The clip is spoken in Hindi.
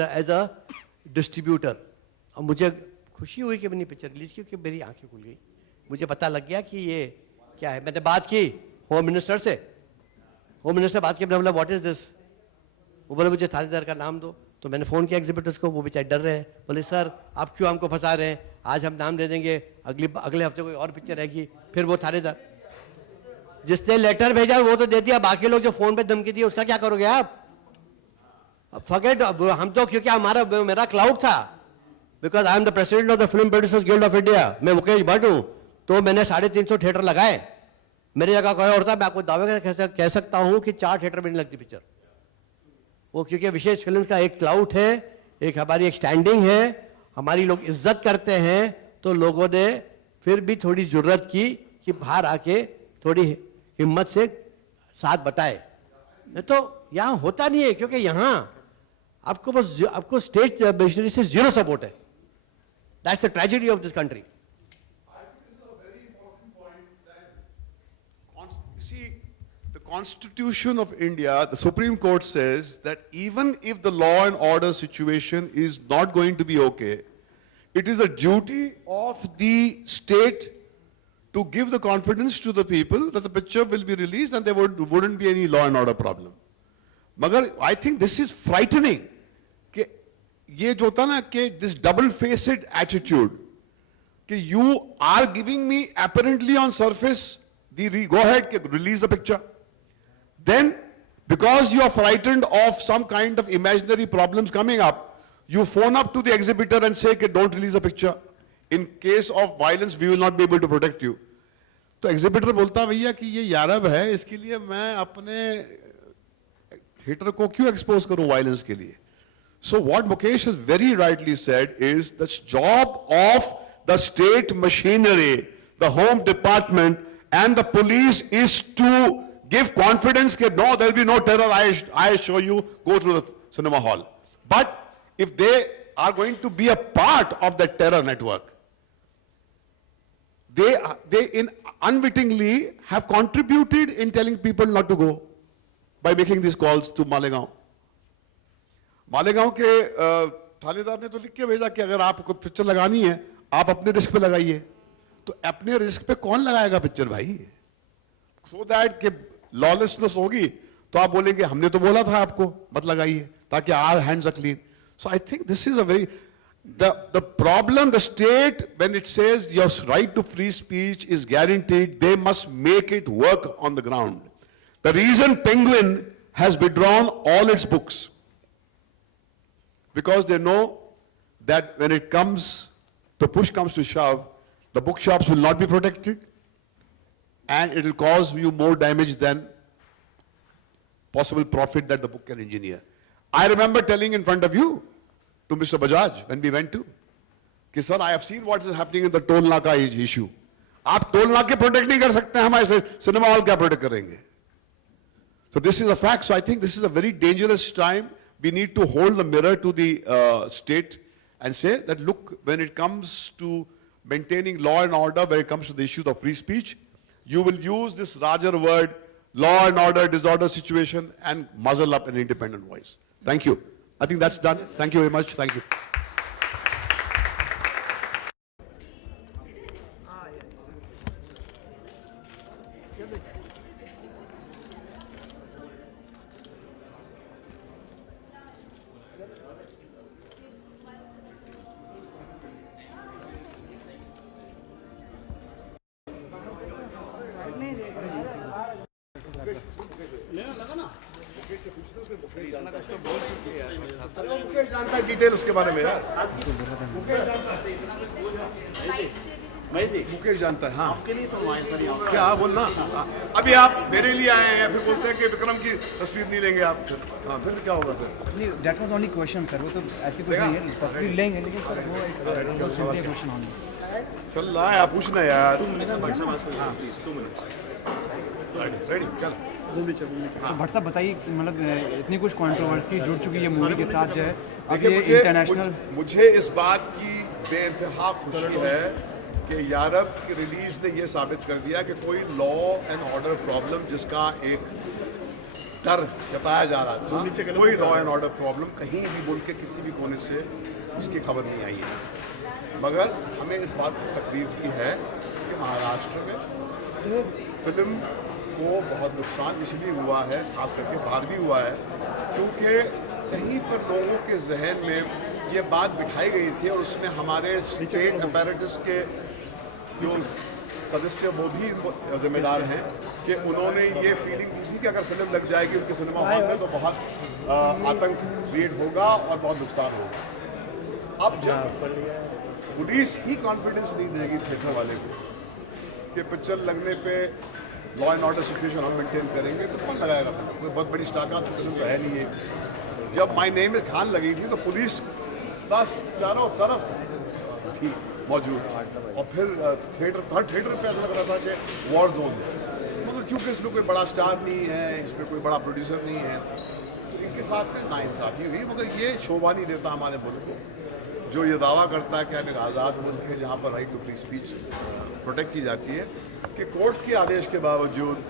As a distributor. और मुझे खुशी हुई कि मैंने पिक्चर रिलीज की, क्योंकि मेरी आंखें खुल गई, मुझे पता लग गया कि ये क्या है। मैंने बात की होम मिनिस्टर से, होम मिनिस्टर बात की, मैंने बोला व्हाट इज दिस, वो बोले मुझे थानेदार का नाम दो। तो मैंने फ़ोन किया एग्जिबिटर्स को, वो बेचारे डर रहे हैं, बोले सर आप क्यों हमको फंसा रहे हैं, आज हम नाम दे देंगे, अगले हफ्ते कोई और पिक्चर आएगी। फिर वो थानेदार जिसने लेटर भेजा वो तो दे दिया, बाकी लोग जो फ़ोन पे धमकी दी उसका क्या करोगे आप? फॉरगेट, हम तो क्योंकि मेरा क्लाउड था, because I am the president of the film producers guild of India, मैं मुकेश भट्ट हूं, तो मैंने 350 थिएटर लगाए। मेरी जगह कोई और था, मैं आपको दावे का कह सकता हूं कि 4 थिएटर में नहीं लगती पिक्चर वो, क्योंकि विशेष फिल्म का एक क्लाउड है, एक हमारी एक स्टैंडिंग है, हमारी लोग इज्जत करते हैं। तो लोगों ने फिर भी थोड़ी जरूरत की कि बाहर आके थोड़ी हिम्मत से साथ बताए, नहीं तो यहां होता नहीं है, क्योंकि यहां आपको स्टेट मिशनरी से जीरो सपोर्ट है। That's the tragedy of this country. Constitution of India, the Supreme Court says that even if the law and order situation is not going to be okay, it is a duty of the state to give the confidence to the people that the picture will be released and there wouldn't be any law and order problem. Magar, I think this is frightening. कि ये जो होता ना कि this double-faced attitude, कि you are giving me apparently on surface the go ahead, release the picture. Then, because you are frightened of some kind of imaginary problems coming up, you phone up to the exhibitor and say, don't release the picture. In case of violence, we will not be able to protect you. तो exhibitor बोलता भैया कि ये यारब है, इसके लिए मैं अपने थिएटर को क्यों expose करूं violence के लिए? So what Mukesh has very rightly said is the job of the state machinery, the home department and the police is to give confidence that no, there will be no terror, I assure you, go through the cinema hall. But if they are going to be a part of that terror network, they unwittingly have contributed in telling people not to go by making these calls to Malegaon. Malegaon के थानेदार ने तो लिख के भेजा कि अगर आपको पिक्चर लगानी है आप अपने रिस्क पे लगाइए। तो अपने रिस्क पे कौन लगाएगा पिक्चर भाई? सो दैट कि लॉलेसनेस होगी तो आप बोलेंगे हमने तो बोला था आपको मत लगाइए, ताकि our hands are clean. So I think this is a very the problem, the state, when it says your right to free speech is guaranteed, they must make it work on the ground. The reason Penguin has withdrawn all its books, because they know that when it comes, the push comes to shove, the bookshops will not be protected and it will cause you more damage than possible profit that the book can engineer. I remember telling in front of you to Mr. Bajaj when we went to, कि sir, I have seen what is happening in the toll naka issue. आप toll naka protect नहीं कर सकते, हमारे cinema hall क्या protect करेंगे? So this is a fact. So I think this is a very dangerous time. We need to hold the mirror to the state and say that, look, when it comes to maintaining law and order, when it comes to the issue of free speech, you will use this larger word, law and order, disorder situation, and muzzle up an independent voice. Thank you. I think that's done. Thank you very much. Thank you. Mukesh जानता है डिटेल उसके बारे में यार। मुकेश जानता है। हाँ, क्या बोलना? अभी आप मेरे लिए आए हैं, फिर बोलते हैं कि विक्रम की तस्वीर नहीं लेंगे आप। हाँ, फिर क्या होगा फिर? नहीं, that was only question sir, वो तो ऐसी कुछ नहीं है, तस्वीर लेंगे लेकिन सर वो एक क्वेश्चन होना। चल रहा है, आप पूछना यार। रेडी चल। तो भट्ट साहब बताइए, मतलब इतनी कुछ कंट्रोवर्सी जुड़ चुकी है मूवी के साथ जो है, देखिए इंटरनेशनल, मुझे इस बात की बेइंतहा खुशी है कि यारब की रिलीज ने यह साबित कर दिया कि कोई लॉ एंड ऑर्डर प्रॉब्लम जिसका एक डर जताया जा रहा था, कोई लॉ एंड ऑर्डर प्रॉब्लम कहीं भी मुल्क के किसी भी कोने से इसकी खबर नहीं आई है। मगर हमें इस बात की तकलीफ की है कि महाराष्ट्र में फिल्म को बहुत नुकसान इसलिए हुआ है, खास करके बाहर भी हुआ है, क्योंकि कहीं पर लोगों के जहन में ये बात बिठाई गई थी और उसमें हमारे स्टेट अपैरेटस के जो सदस्य वो भी जिम्मेदार हैं कि उन्होंने ये फीलिंग दी थी कि अगर फिल्म लग जाएगी उनके सिनेमा हॉल में तो बहुत आतंक क्रिएट होगा और बहुत नुकसान होगा। अब जब पुलिस ही कॉन्फिडेंस नहीं देगी थिएटर वाले को कि पिक्चर लगने पे लॉ एंड ऑर्डर सिचुएशन हम मेंटेन करेंगे तो कौन लगाएगा फिल्म? कोई बहुत बड़ी स्टारकास्ट फिल्म तो है नहीं है। जब माय नेम इज खान लगी थी तो पुलिस बस चारों तरफ थी मौजूद और फिर हर थिएटर पे ऐसा लग रहा था कि वॉर जोन है, मगर क्योंकि इसमें कोई बड़ा स्टार नहीं है, इसमें कोई बड़ा प्रोड्यूसर नहीं है, तो इनके साथ में नाइंसाफी हुई। मगर ये शोभा नहीं देता हमारे मुल्क को जो ये दावा करता है कि हम एक आज़ाद मुल्क है जहाँ पर right to free speech protect की जाती है, कि कोर्ट के आदेश के बावजूद